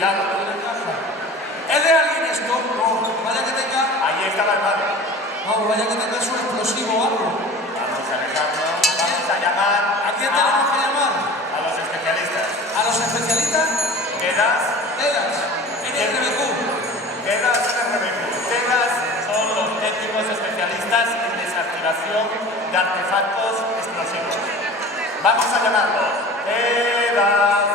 Cuidado. ¿Es de alguien esto? No, vaya que tenga... Ahí está la mano. No, vaya que tenga su explosivo o algo. Vamos a dejarlo. Vamos a llamar. ¿A quién tenemos que llamar? A los especialistas. ¿A los especialistas? ¿Quedas? Telas, NRBQ. Quedas NRBQ. Quedas son los técnicos especialistas en desactivación de artefactos explosivos. Vamos a llamarlos. Quedas.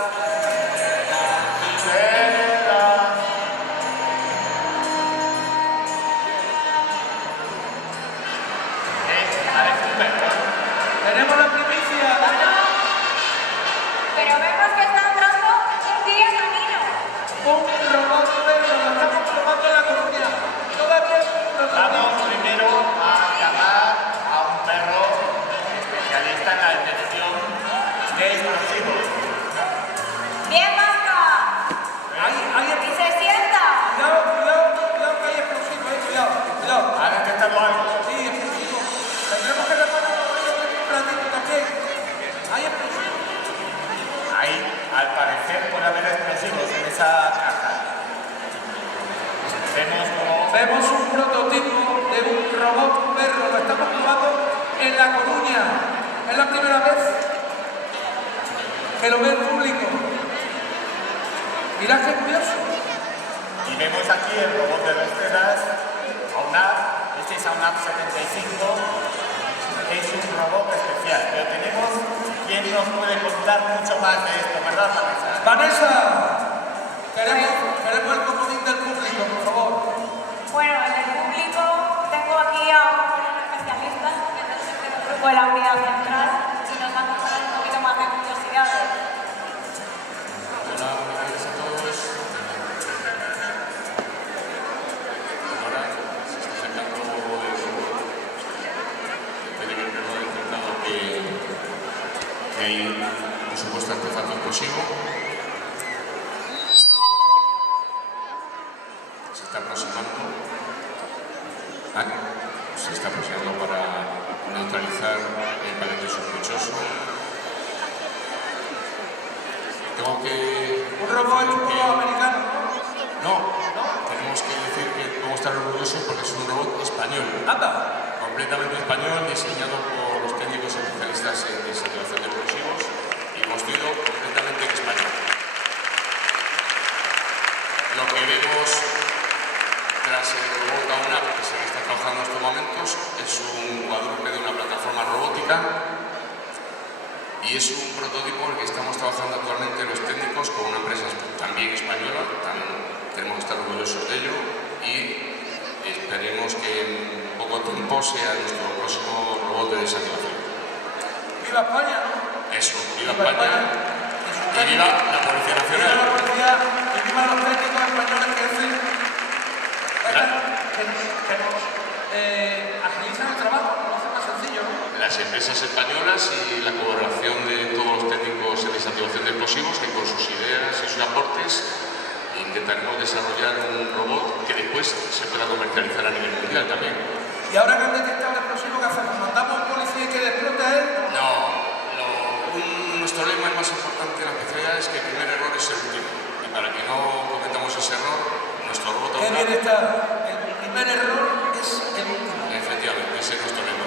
Tenemos la primicia. Pero vemos que está entrando un día camino. Un robot perro, lo estamos probando en La Coruña. Todavía es un prototipo. Vamos primero a llamar a un perro especialista en la detección de explosivos. Bien, Marca. Y se sienta. Cuidado que hay explosivo, cuidado. ¿Han detectado algo? Sí, explosivo. Tendremos que reparar un ratito también. Hay explosivo. Ahí, al parecer, puede haber explosivos en esa caja. Vemos un prototipo de un robot perro. Lo estamos probando en La Coruña. Es la primera vez que lo ve el público. Mirad qué curioso. Y vemos aquí el robot de Resteras, AUNAP. Este es AUNAP 75. Es un robot especial. Pero tenemos quien nos puede contar mucho más de esto, ¿verdad, Vanessa? Vanessa, queremos el comodín del público, por favor. Bueno, en el público tengo aquí a un especialista que es del grupo de la unidad central y nos va a contar un poquito más de curiosidades. Hola, buenos días a todos. Ahora se está acercando el robot. Después de que el perro ha detectado que hay un supuesto artefacto explosivo, se está aproximando para neutralizar el paquete sospechoso. Tengo que... Un robot americano. No, tenemos que decir que podemos estar orgullosos porque es un robot español. Anda. Completamente español, diseñado por los técnicos especialistas en desactivación de explosivos y construido completamente en España. Lo que vemos tras el robot AUNAP, que se está trabajando en estos momentos, es un cuadrúpede de una plataforma robótica y es un prototipo en el que estamos trabajando actualmente los técnicos con una empresa también española, tenemos que estar orgullosos de ello y esperemos que en poco tiempo sea nuestro próximo robot de desactivación. ¡Viva España! Eso, viva España y viva la Policía Viva Nacional. la policía y viva los técnicos españoles que hacen... agilizan el trabajo, lo hacen más sencillo, ¿no? Las empresas españolas y la colaboración de todos los técnicos en desactivación de explosivos que con sus ideas y sus aportes intentaremos desarrollar un robot que después se pueda comercializar a nivel mundial también. Y ahora que han detectado el explosivo, ¿qué hacemos? ¿Mandamos a un policía y que le explote a él? No, nuestro lema más importante en la especialidad es que el primer error es el último. Y para que no cometamos ese error, nuestro robot ¡Qué bien está! El primer error es el último. efectivamente, ese es nuestro lema.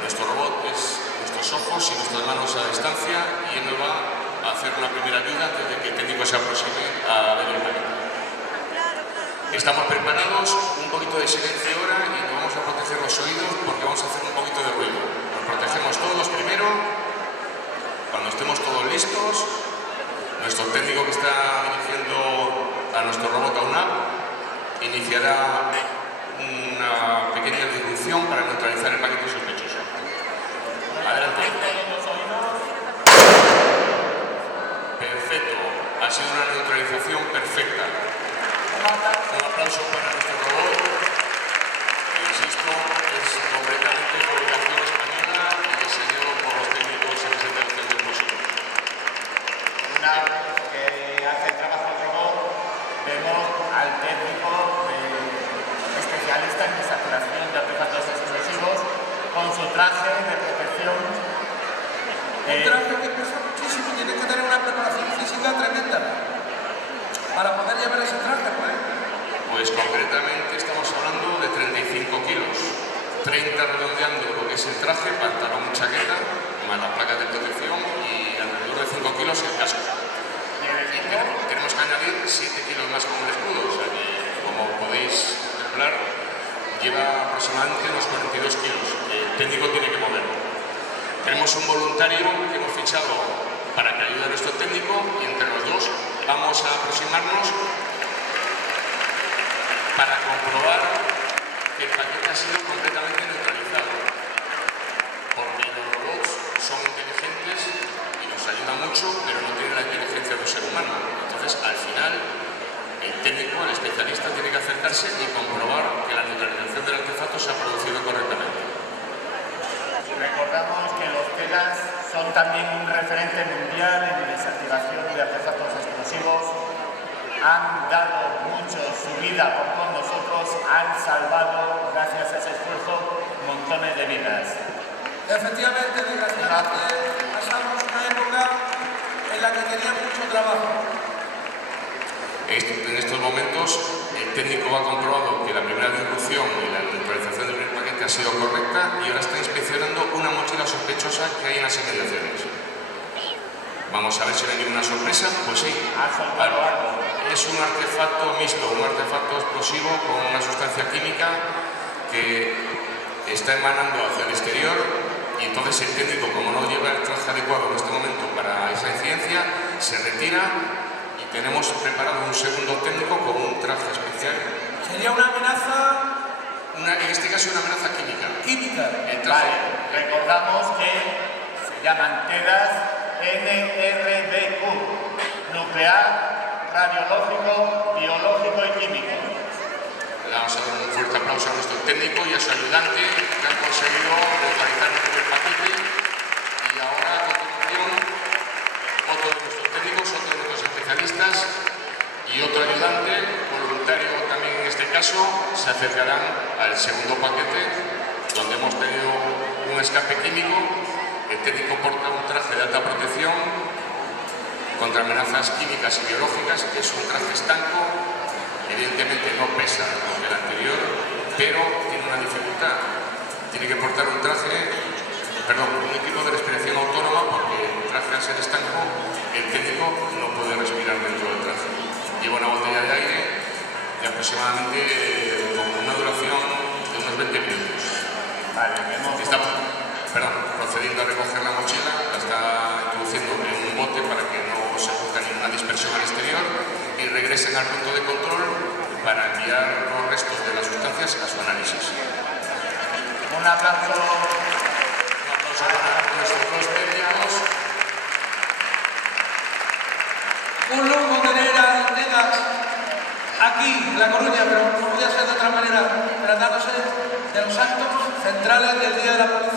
Nuestro robot es nuestros ojos y nuestras manos a distancia y él nos va a hacer una primera ayuda desde que el técnico se aproxime a ver el paquete. Estamos preparados, un poquito de silencio ahora y nos vamos a proteger los oídos porque vamos a hacer un poquito de ruido. Nos protegemos todos primero, cuando estemos todos listos, nuestro técnico que está dirigiendo a nuestro robot AUNAP iniciará una pequeña disrupción para neutralizar el paquete sospechoso. Adelante. Perfecto, ha sido una neutralización perfecta. Un aplauso para nuestro robot, que insisto, es completamente fabricación española y diseñado por los técnicos en desactivación de explosivos. Una vez que hace el trabajo el robot, vemos al técnico especialista en desactivación de artefactos explosivos con su traje de protección. Un traje que pesa muchísimo, tiene que tener una preparación física tremenda. para poder llevar ese traje, pues. Pues concretamente estamos hablando de 35 kilos, 30 redondeando lo que es el traje, pantalón, chaqueta, más las placas de protección y alrededor de 5 kilos el casco. Y tenemos que añadir 7 kilos más con el escudo, o sea que, como podéis contemplar, lleva aproximadamente unos 42 kilos. El técnico tiene que moverlo. Tenemos un voluntario que hemos fichado para que ayude a nuestro técnico y entre los dos vamos a aproximarnos para comprobar que el paquete ha sido completamente neutralizado, porque los robots son inteligentes y nos ayudan mucho, pero no tienen la inteligencia de un ser humano. Entonces, al final, el técnico, el especialista, tiene que acercarse y comprobar que la neutralización del artefacto se ha producido correctamente. Recordamos que los TELAS son también un referente mundial en desactivación de artefactos explosivos. Han dado mucho su vida por todos nosotros, han salvado, gracias a ese esfuerzo, montones de vidas. Efectivamente, desgraciadamente, pasamos una época en la que tenían mucho trabajo. En estos momentos, el técnico ha comprobado que la primera disrupción y la neutralización del primer paquete ha sido correcta y ahora está inspeccionando una mochila sospechosa que hay en las inmediaciones. Vamos a ver si no hay ninguna sorpresa. Pues sí, Ha soltado algo. es un artefacto mixto, un artefacto explosivo con una sustancia química que está emanando hacia el exterior y entonces el técnico, como no lleva el traje adecuado en este momento para esa incidencia, se retira y tenemos preparado un segundo técnico con un traje especial. Sería una amenaza En este caso una amenaza química. química. El traje, Vale, recordamos que se llaman TEDAS NRBQ, nuclear, radiológico, biológico y químico. le vamos a dar un fuerte aplauso a nuestro técnico y a su ayudante que han conseguido neutralizar el primer paquete y ahora a continuación otro de nuestros técnicos, otro de nuestros especialistas y otro ayudante, voluntario también en este caso, se acercarán al segundo paquete donde hemos tenido un escape químico. El técnico porta un traje de alta protección contra amenazas químicas y biológicas, que es un traje estanco, evidentemente no pesa como el anterior, pero tiene una dificultad. Tiene que portar un equipo de respiración autónoma porque el traje al ser estanco, el técnico no puede respirar dentro del traje. Lleva una botella de aire de aproximadamente con una duración de unos 20 minutos. Vale, vemos. Está procediendo a recoger la mochila, la está introduciendo en un bote para que no se produzca ninguna dispersión al exterior y regresen al punto de control para enviar los restos de las sustancias a su análisis. Un aplauso. Un aplauso para nuestros dos técnicos. Un lujo tener a TEDAS aquí en La Coruña, pero no podía ser de otra manera, tratándose de los actos centrales del Día de la Policía.